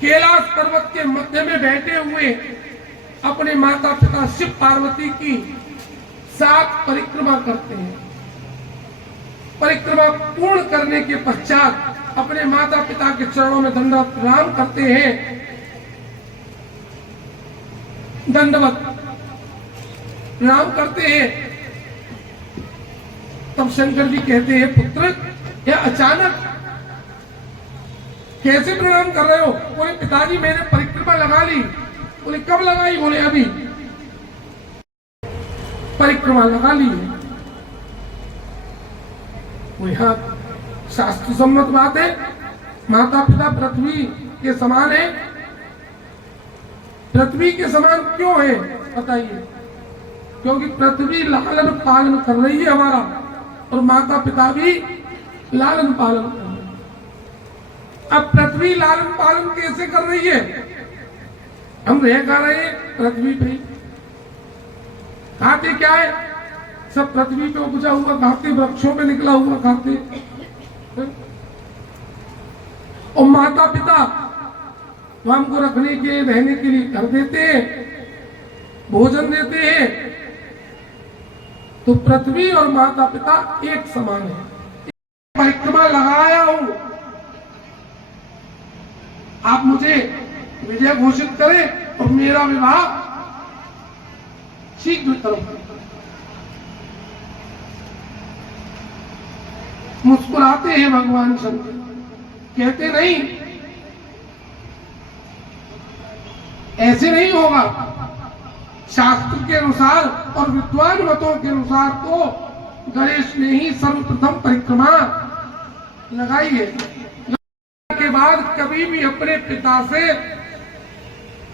कैलाश पर्वत के मध्य में बैठे हुए अपने माता पिता शिव पार्वती की 7 परिक्रमा करते हैं। परिक्रमा पूर्ण करने के पश्चात अपने माता पिता के चरणों में दंडवत प्रणाम करते हैं। दंडवत प्रणाम करते हैं। तब शंकर जी कहते हैं, पुत्र यह अचानक कैसे प्रणाम कर रहे हो? बोले पिताजी मैंने परिक्रमा लगा ली। बोले कब लगाई? बोले अभी परिक्रमा लगा ली है। हाँ शास्त्र सम्मत बात है, माता पिता पृथ्वी के समान है। पृथ्वी के समान क्यों है बताइए? क्योंकि पृथ्वी लालन पालन कर रही है हमारा, और माता पिता भी लालन पालन कर रहे हैं। अब पृथ्वी लालन पालन कैसे कर रही है? हम रह कर रहे हैं पृथ्वी पे। खाते क्या है? सब पृथ्वी पे उपजा हुआ खाते, वृक्षों पे निकला हुआ खाते। और माता पिता हमको रखने के रहने के लिए घर देते हैं, भोजन देते हैं। तो पृथ्वी और माता पिता एक समान है। परिक्रमा लगाया हूं, आप मुझे विजय घोषित करें और मेरा विवाह शीघ्र करो। मुस्कुराते हैं भगवान शंकर, कहते नहीं ऐसे नहीं होगा। शास्त्र के अनुसार और विद्वान मतों के अनुसार तो गणेश ने ही सर्वप्रथम परिक्रमा लगाई है। के बाद कभी भी अपने पिता से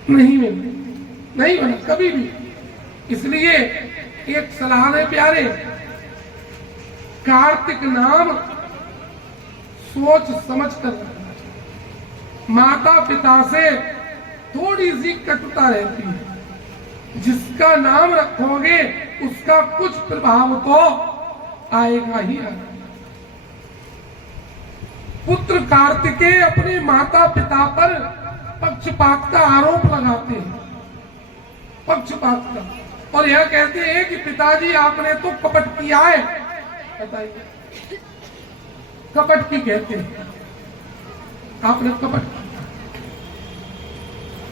नहीं बना कभी भी। इसलिए एक सलाह है प्यारे, कार्तिक नाम सोच समझ कर। माता पिता से थोड़ी सी कटुता रहती है, जिसका नाम रखोगे उसका कुछ प्रभाव तो आएगा ही आएगा। पुत्र कार्तिकेय अपने माता पिता पर पक्षपात का आरोप लगाते हैं, पक्षपात का, और यह कहते हैं कि पिताजी आपने तो कपट किया है। बताइए कपट की कहते हैं, आपने कपट